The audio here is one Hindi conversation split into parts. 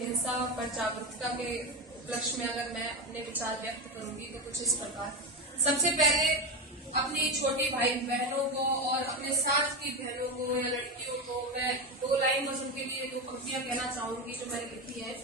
हिंसा पर जागरूकता के उपलक्ष्य में अगर मैं अपने विचार व्यक्त करूंगी तो कुछ इस प्रकार। सबसे पहले अपनी छोटी भाई बहनों को और अपने साथ की बहनों को या लड़कियों को मैं दो लाइन बस उनके लिए दो पंक्तियां कहना चाहूंगी जो मैंने लिखी है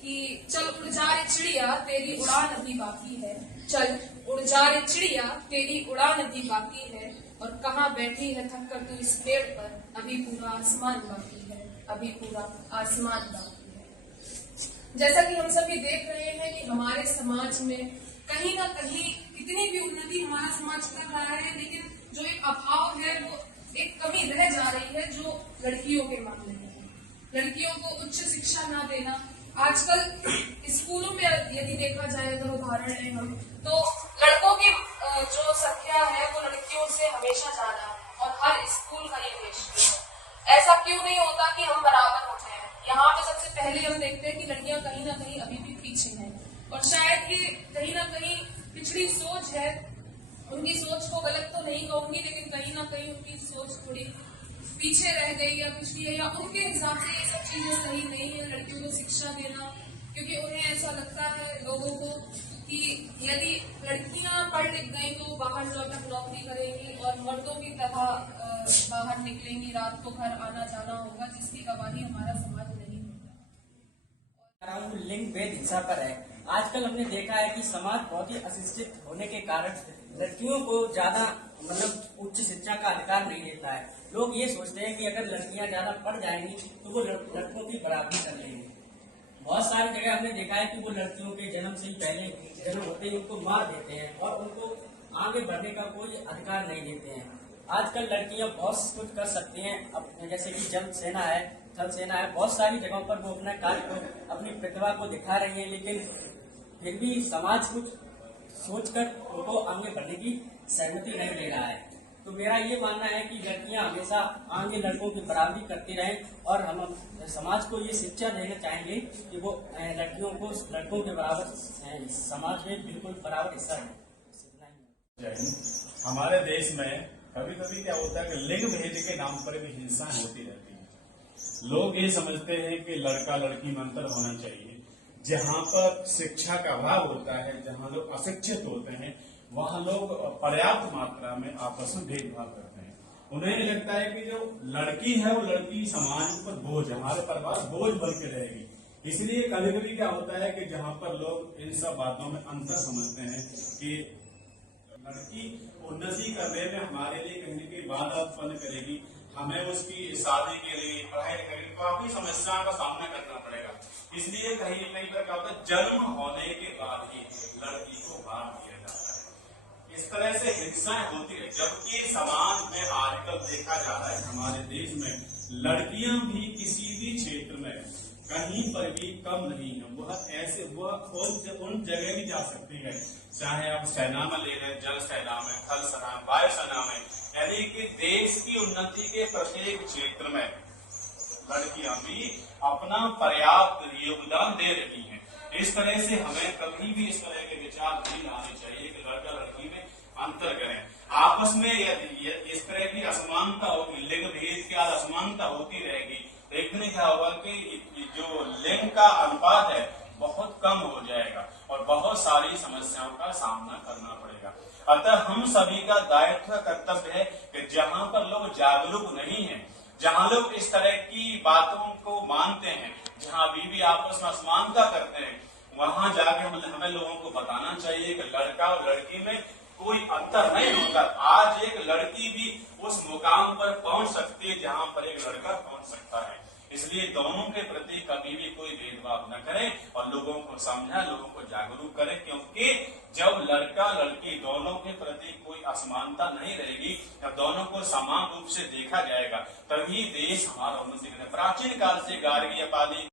कि चल उड़ जा रे चिड़िया तेरी उड़ान अभी बाकी है। चल उड़ जा रे चिड़िया तेरी उड़ान अभी बाकी है। और कहाँ बैठी है थक कर तू इस पेड़ पर, अभी पूरा आसमान बाकी है, अभी पूरा आसमान बाकी है। जैसा कि हम सभी देख रहे हैं कि हमारे समाज में कहीं ना कहीं कितनी भी उन्नति हमारा समाज कर रहा है, लेकिन जो एक अभाव है वो एक कमी रह जा रही है जो लड़कियों के मामले में है। लड़कियों को उच्च शिक्षा ना देना। आजकल स्कूलों में यदि देखा जाए अगर उदाहरण लें हम तो लड़कों की जो संख्या है वो लड़कियों से हमेशा ज्यादा है और हर स्कूल का ये रेशियो है। ऐसा क्यों नहीं होता कि हम बराबर होते हैं? यहाँ पे सबसे पहले हम देखते हैं कि लड़कियां कहीं ना कहीं अभी भी पीछे हैं और शायद ये कहीं ना कहीं पिछड़ी सोच है। उनकी सोच को गलत तो नहीं कहूंगी, लेकिन कहीं ना कहीं उनकी सोच थोड़ी पीछे रह गई या पिछड़ी है या उनके हिसाब से ये सब चीजें सही नहीं है लड़कियों को शिक्षा देना, क्योंकि उन्हें ऐसा लगता है लोगों को कि यदि लड़कियां पढ़ लिख गई तो बाहर जाकर नौकरी करेंगी और मर्दों की तरह बाहर निकलेंगी, रात को घर आना जाना होगा, जिसकी गवाही हमारा समाज नहीं होगा। लिंग भेद हिंसा पर है। आजकल हमने देखा है कि समाज बहुत ही अशिक्षित होने के कारण लड़कियों को ज्यादा उच्च शिक्षा का अधिकार नहीं देता है। लोग ये सोचते हैं कि अगर लड़कियां ज्यादा पढ़ जाएंगी तो वो लड़कों की बराबरी कर लेंगी। बहुत सारी जगह हमने देखा है कि वो लड़कियों के जन्म से ही पहले जन्म होते ही उनको मार देते हैं और उनको आगे बढ़ने का कोई अधिकार नहीं देते हैं। आजकल लड़कियां बहुत कुछ कर सकती हैं, जैसे कि जल सेना है, थल सेना है, बहुत सारी जगहों पर वो अपना कार्य को, अपनी प्रतिभा को दिखा रही है, लेकिन फिर भी समाज कुछ सोचकर उनको आगे बढ़ने की सहमति नहीं दे रहा है। तो मेरा ये मानना है कि लड़कियां हमेशा आगे लड़कों की बराबरी करती रहें और हम समाज को ये शिक्षा देना चाहेंगे कि वो लड़कियों को लड़कों के बराबर समाज में बिल्कुल बराबर हिस्सा है। हमारे देश में कभी कभी क्या होता है कि लिंग भेद के नाम पर भी हिंसा होती रहती है। लोग ये समझते हैं कि लड़का लड़की में अंतर होना चाहिए। जहाँ पर शिक्षा का अभाव होता है, जहाँ लोग अशिक्षित होते हैं, वहाँ लोग पर्याप्त मात्रा में आपस में भेदभाव करते हैं। उन्हें लगता है कि जो लड़की है वो लड़की समाज पर बोझ, हमारे परिवार बोझ बन के रहेगी। इसलिए कभी कभी क्या होता है कि जहाँ पर लोग इन सब बातों में अंतर समझते हैं कि लड़की उन्नति करने में हमारे लिए कहीं न कहीं बाधा उत्पन्न करेगी, हमें उसकी शादी के लिए, पढ़ाई के लिए काफी समस्याओं का सामना करना पड़ेगा। इसलिए कहीं न कहीं पर क्या होता है, जन्म होने के बाद ही लड़की को बाहर दिया जाता है। इस तरह से हिंसाएं होती है, जबकि समाज में आजकल देखा जा रहा है हमारे देश में लड़कियां भी किसी भी क्षेत्र में कहीं पर भी कम नहीं है। वह उन जगह भी जा सकती है, चाहे आप सेना में ले लें, जल सेना में, थल सेना, वायु सेना में, यानी कि देश की उन्नति के प्रत्येक क्षेत्र में लड़कियां भी अपना पर्याप्त योगदान दे रही हैं। इस तरह से हमें कभी भी इस तरह के विचार नहीं लाने चाहिए कि लड़का लड़की में अंतर करें। आपस में यदि इस तरह की असमानता होगी, लिंग भेद की असमानता होती रहेगी, देखने क्या होगा कि जो लिंग का अनुपात है बहुत कम हो जाएगा और बहुत सारी समस्याओं का सामना करना पड़ेगा। अतः हम सभी का दायित्व कर्तव्य है कि जहाँ पर लोग जागरूक नहीं है, जहाँ लोग इस तरह की बातों को मानते हैं, जहाँ बीवी आपस में असमानता करते हैं, वहां जाके हमें लोगों को बताना चाहिए कि लड़का और लड़की में कोई अंतर नहीं होता। आज एक लड़की भी उस मुकाम पर पहुंच सकती है जहां पर एक लड़का पहुंच सकता है। इसलिए दोनों के प्रति कभी भी कोई भेदभाव न करें और लोगों को समझाएं, लोगों को जागरूक करें, क्योंकि जब लड़का लड़की दोनों के प्रति कोई असमानता नहीं रहेगी, जब दोनों को समान रूप से देखा जाएगा, तभी देश हमारा उन्नति करेगा। प्राचीन काल से गार्गी, अपाली